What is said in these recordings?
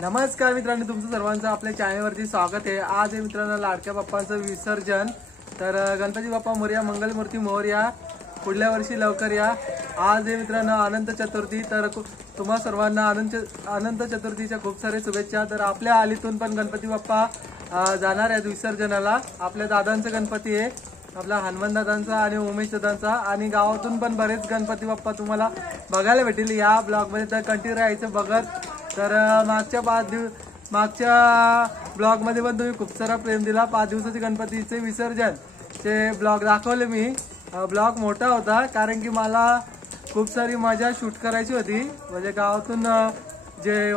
नमस्कार मित्रांनो, तुमचं सर्वांचं आपल्या चॅनलवरती स्वागत आहे। आज आहे मित्रांनो लाडक्या बाप्पांचं विसर्जन। तर गणपती बाप्पा मोरया, मंगलमूर्ती मोरया, पुढल्या वर्षी लवकर या। आज आहे मित्रांनो अनंत चतुर्थी। तर तुम्हा सर्वांना अनंत चतुर्थीच्या खूप सारे शुभेच्छा। तर आपल्या आलीतून पण गणपती बाप्पा जाणार आहेत विसर्जनाला। आपल्या दादांचा गणपती आहे, आपला हनुमान दादांचा आणि उमेश दादांचा, आणि गावातून पण बरेच गणपती बाप्पा तुम्हाला बघायला भेटतील या ब्लॉग मध्ये। तर कंटिन्यू राहायचं बघत। तर मागच्या ब्लॉग मध्ये पण तुम्ही खूप सारा प्रेम दिला। 5 दिवसाचे गणपतीचे विसर्जन चे ब्लॉग दाखवले मी। ब्लॉग मोठा होता कारण की मला खूप सारी मजा शूट करायची होती। म्हणजे गावातून जे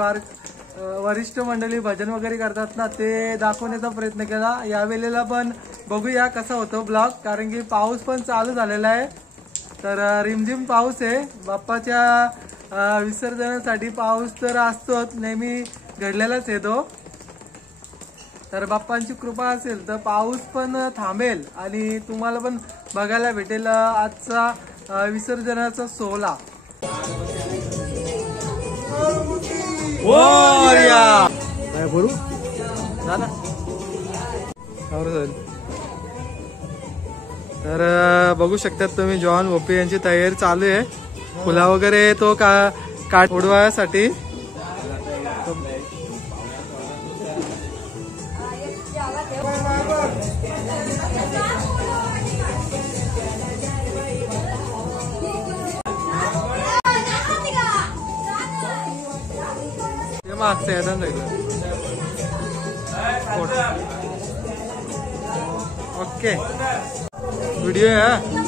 वरिष्ठ मंडळी भजन वगैरे करतात ना, ते दाखवण्याचा प्रयत्न केला। या वेळेला पण बघूया कसा होतो ब्लॉग, कारण की पाऊस पण चालू झालेला आहे। तर रिमझिम पाऊस आहे। बाप्पाच्या विसर्जनासाठी पाऊस तर असतोच, नेहमी घडलेलाच येतो। तर बाप्पांची कृपा असेल तर पाऊस पण थांबेल आणि तुम्हाला पण बघायला भेटेल आजचा विसर्जनाचा सोहळा। तर बघू शकतात तुम्ही जॉन ओपी यांची तयारी चालू आहे। फुला वगैरे तो काठ उडवायसाठी। मागचं आहे ओके व्हिडिओ आहे।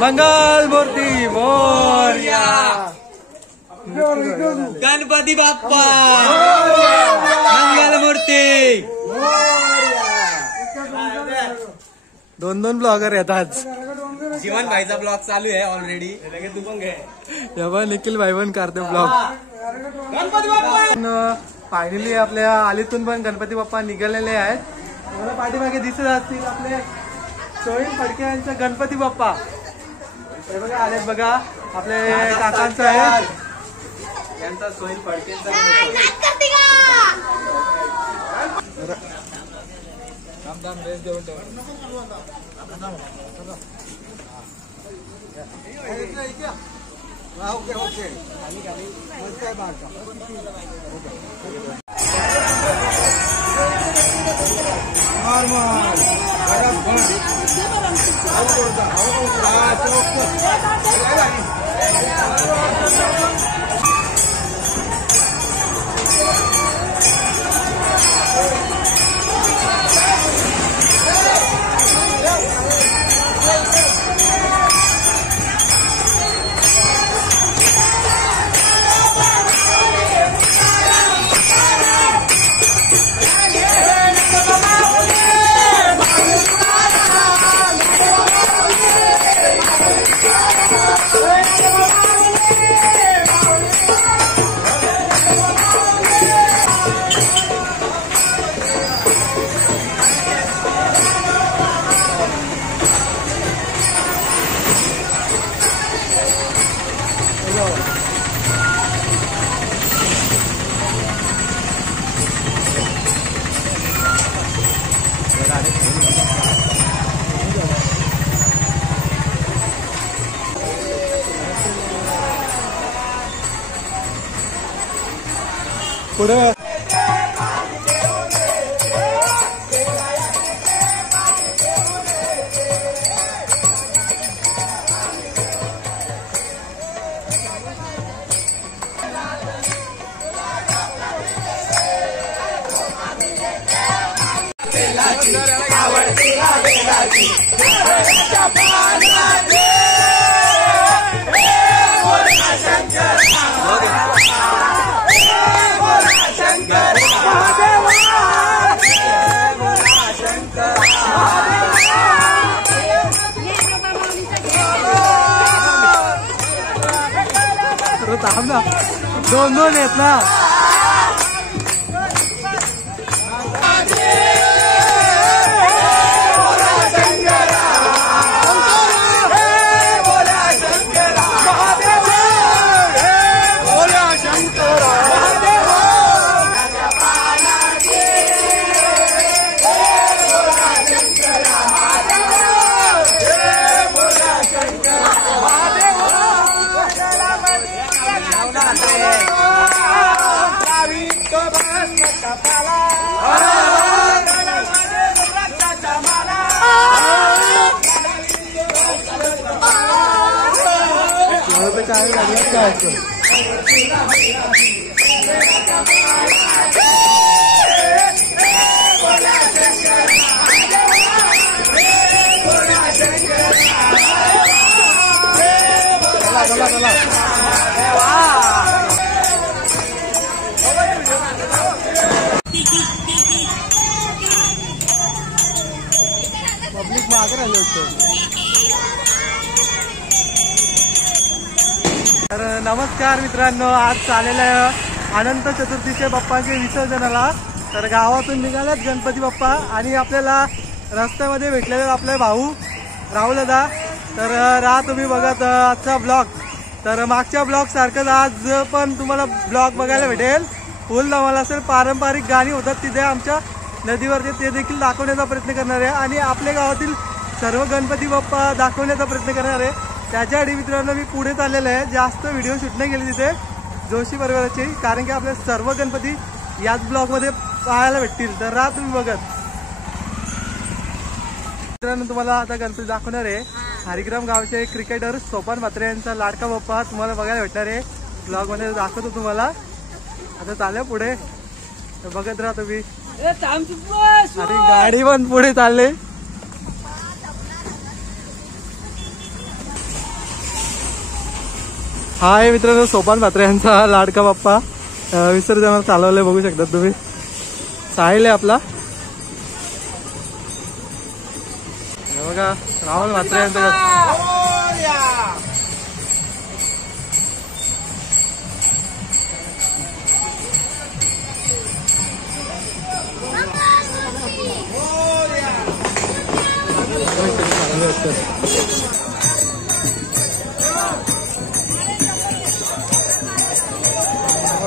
मंगलमूर्ती मोरया, गणपती बाप्पा मंगलमूर्ती। दोन ब्लॉगर आहेत आज। जीवन भाईचा ब्लॉग चालू आहे ऑलरेडी, तू पण घे। तेव्हा निखिल भाई पण करते ब्लॉग। फायनली आपल्या आलीतून पण गणपती बाप्पा निघालेले आहेत। मला पाठीमागे दिसत असतील आपले सोहिल फडके यांचा गणपती बाप्पा। हे बघा आले बघा, आपले काकांचं आहे यांचा सोहिल फडकेंचा। पुढे थांब ना, दोन दोन आहेत ना. पब्लिक मागे राहिले होते. तर नमस्कार मित्रांनो, आज चाललेलं आहे अनंत चतुर्थीच्या बाप्पाचे विसर्जनाला. तर गावातून निघालेत गणपती बाप्पा आणि आपल्याला रस्त्यामध्ये भेटलेले आपले भाऊ राहुल दादा. तर राहा तुम्ही बघत आजचा ब्लॉग. तर मागच्या ब्लॉग सारखंच आज पण तुम्हाला ब्लॉग बघायला भेटेल. फुल धमाल असेल, पारंपरिक गाणी होतात तिथे आमच्या नदीवरचे, ते देखील दाखवण्याचा प्रयत्न करणार आहे आणि आपल्या गावातील सर्व गणपती बाप्पा दाखवण्याचा प्रयत्न करणार आहे. त्याच्यासाठी मित्रांनो मी पुढे चाललेलं आहे. जास्त व्हिडिओ शूट नाही केले तिथे जोशी परिवाराचे, कारण की आपले सर्व गणपती याच ब्लॉगमध्ये पाहायला भेटतील. तर राहा तुम्ही बघत. मित्रांनो तुम्हाला आता गणपती दाखवणार आहे. हरिग्राम गावचे क्रिकेटर सोपान म्हात्रे यांचा लाडका बाप्पा तुम्हाला बघायला भेटणार आहे. ब्लॉगमध्ये दाखवतो तुम्हाला. आता चालू पुढे, बघत राहा तुम्ही. आणि गाडी पण पुढे चालले. हा आहे मित्रांनो सोपान म्हात्रे यांचा लाडका बाप्पा विसर्जनाला चालवलंय, बघू शकता तुम्ही. साहिल आहे आपला, बघा राहुल म्हात्रे यांचा.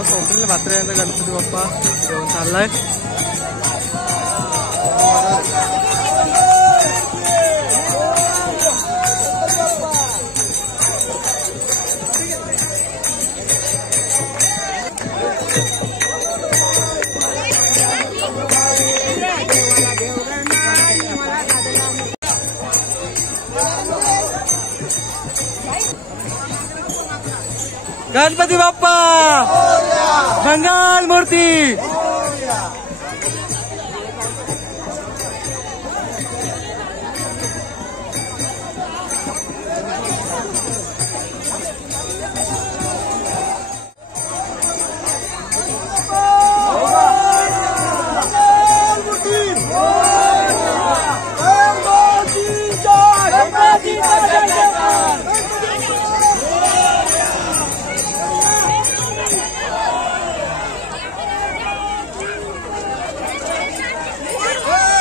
सोपलेले म्हात्रे यांचा गणपती बाप्पा घेऊन चाललाय. गणपती बाप्पा मंगल मूर्ती.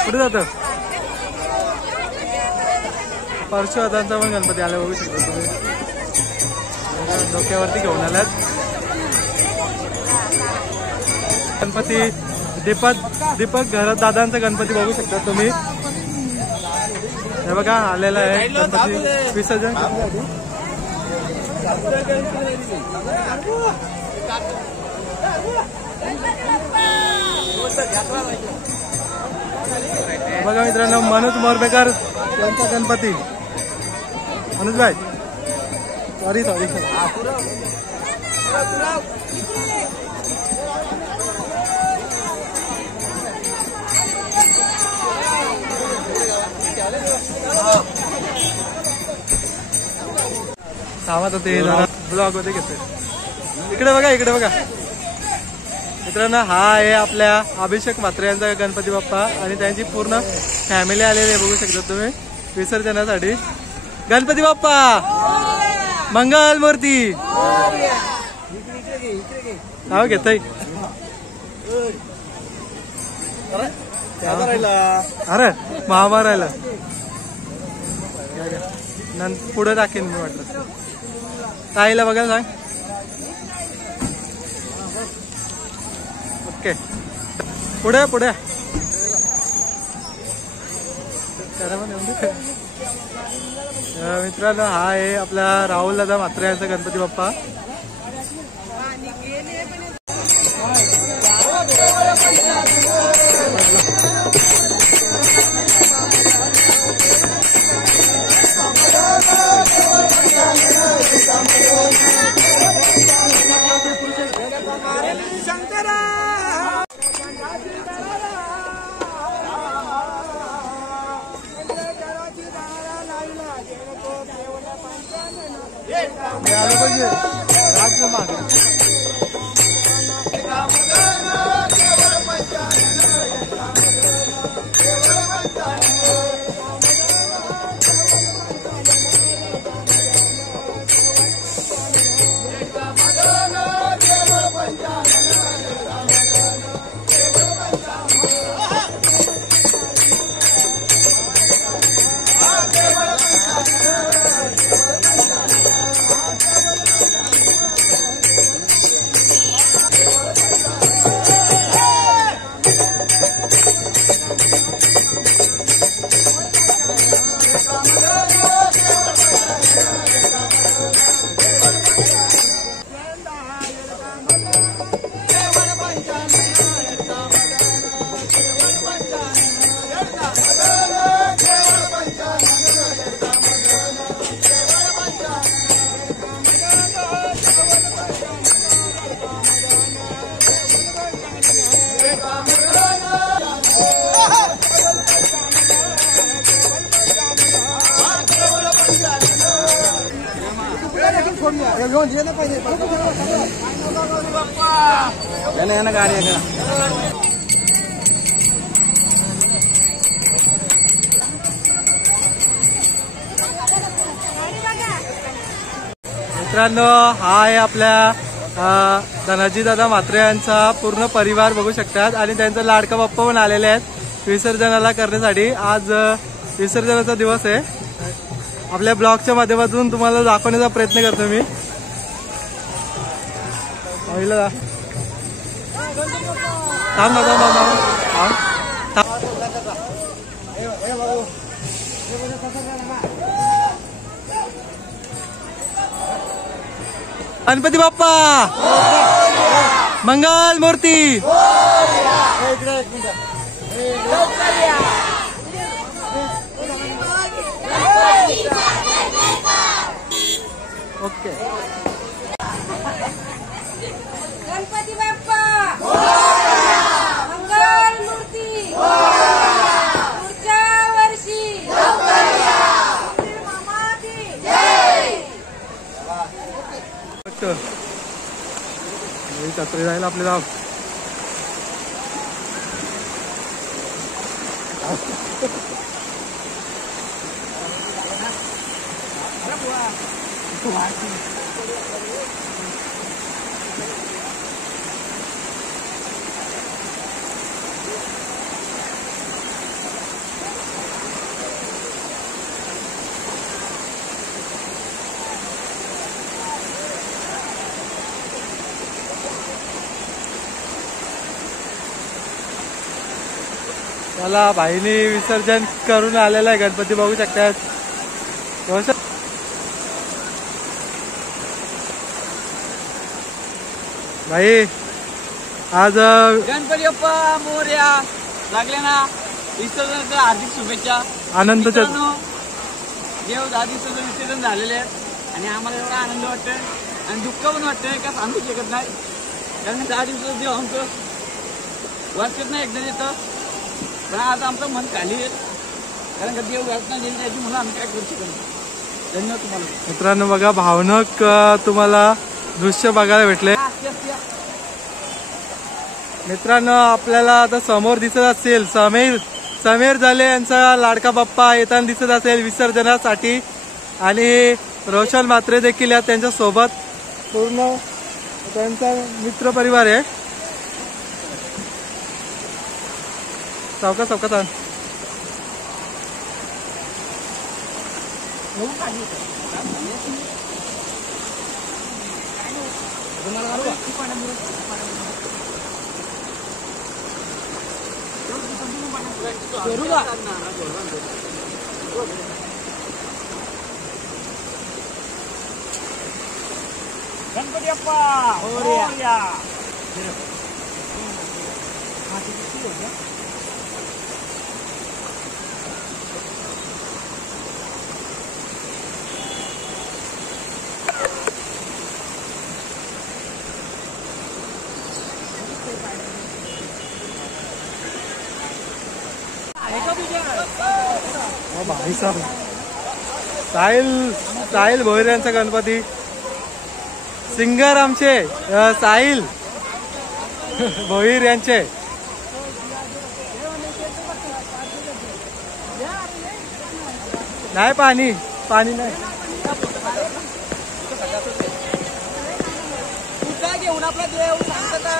कुठे जातं परशुरामांचा पण गणपती आला, बघू शकता तुम्ही. डोक्यावरती घेऊन आलात गणपती. दीपक घरात दादांचा गणपती बघू शकता तुम्ही. हे बघा आलेला आहे गणपती विसर्जन. बघा मित्रांनो, मनोज मोरबेकर यांचा गणपती. मनोज भाई सॉरी सावत होते ब्लॉग मध्ये घेतोय. इकडे बघा मित्रांनो, हा आहे आपल्या अभिषेक म्हात्रे यांचा गणपती बाप्पा आणि त्यांची पूर्ण फॅमिली आलेली आहे. बघू शकता तुम्ही विसर्जनासाठी. गणपती बाप्पा मंगल मूर्ती नाव घेतोय. अरे महाभारायला पुढे टाकेन मी वाटलं. ताईला बघा सांग. ओके पुढे मित्रांनो, हा आहे आपला राहुल दादा म्हात्रे यांचा गणपती बाप्पा. मित्रांनो, हा आहे आपल्या धनाजी दादा म्हात्रे यांचा पूर्ण परिवार. बघू शकतात आणि त्यांचा लाडका बाप्पा पण आलेले आहेत विसर्जनाला करण्यासाठी. आज विसर्जनाचा दिवस आहे. आपल्या ब्लॉगच्या माध्यमातून तुम्हाला दाखवण्याचा प्रयत्न करतो मी. थांब गणपती बाप्पा मंगल मूर्ती. ओके गणपती बाप्पा मंगल मूर्ती पुढच्या वर्षी मामा की जय. छत्री जाईल आपले गाव. मला भाईनी विसर्जन करून आलेलं आहे गणपती. बघू शकतात भाई आज गणपती बाप्पा मोरया लागले ना विसर्जनाच्या हार्दिक शुभेच्छा. आनंदाच्या मित्रांनो, देव 10 दिवसाचं विसर्जन झालेले आहेत आणि आम्हाला एवढा आनंद वाटतोय आणि दुःख पण वाटतंय का सांगू शकत नाही. कारण 10 दिवसाचं देव आमचं वर्षात नाही एकदा येतं. पण आज आमचं मन खाली आहे कारण का देव घरात नाही त्याची म्हणून आम्ही काय करू शकत नाही. धन्यवाद तुम्हाला. मित्रांनो बघा भावनक तुम्हाला दृश्य बघायला भेटले. मित्रांनो आपल्याला आता समोर दिसत असेल समीर झाले यांचा लाडका बाप्पा येताना दिसत असेल विसर्जनासाठी आणि रोशन म्हात्रे देखील या त्यांच्या सोबत पूर्ण त्यांचा मित्र परिवार आहे. चौकात आण. गणपती बाप्पा मोरया. भाई साहेब साहिल भोईर यांचा गणपती सिंगर आमचे साहिल भोईर यांचे. नाही पाणी नाही. घेऊन आपला देव सांगता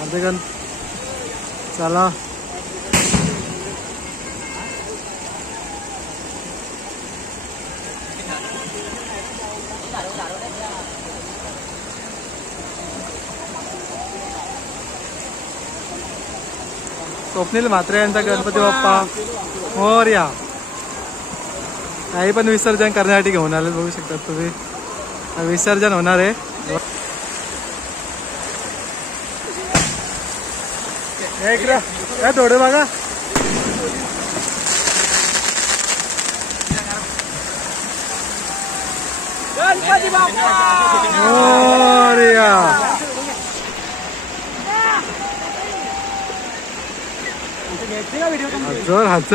अर्धगण चला. स्वप्नील म्हात्रे यांचा गणपती बाप्पा मोरया काही पण विसर्जन करण्यासाठी घेऊन आले. बघू शकता तुम्ही विसर्जन होणार आहे. थोडं बघा गणपती बाप्पा मोरया. जोर हाच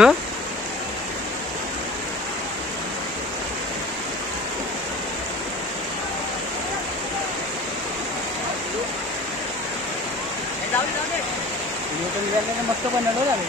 मस्त बनवलं.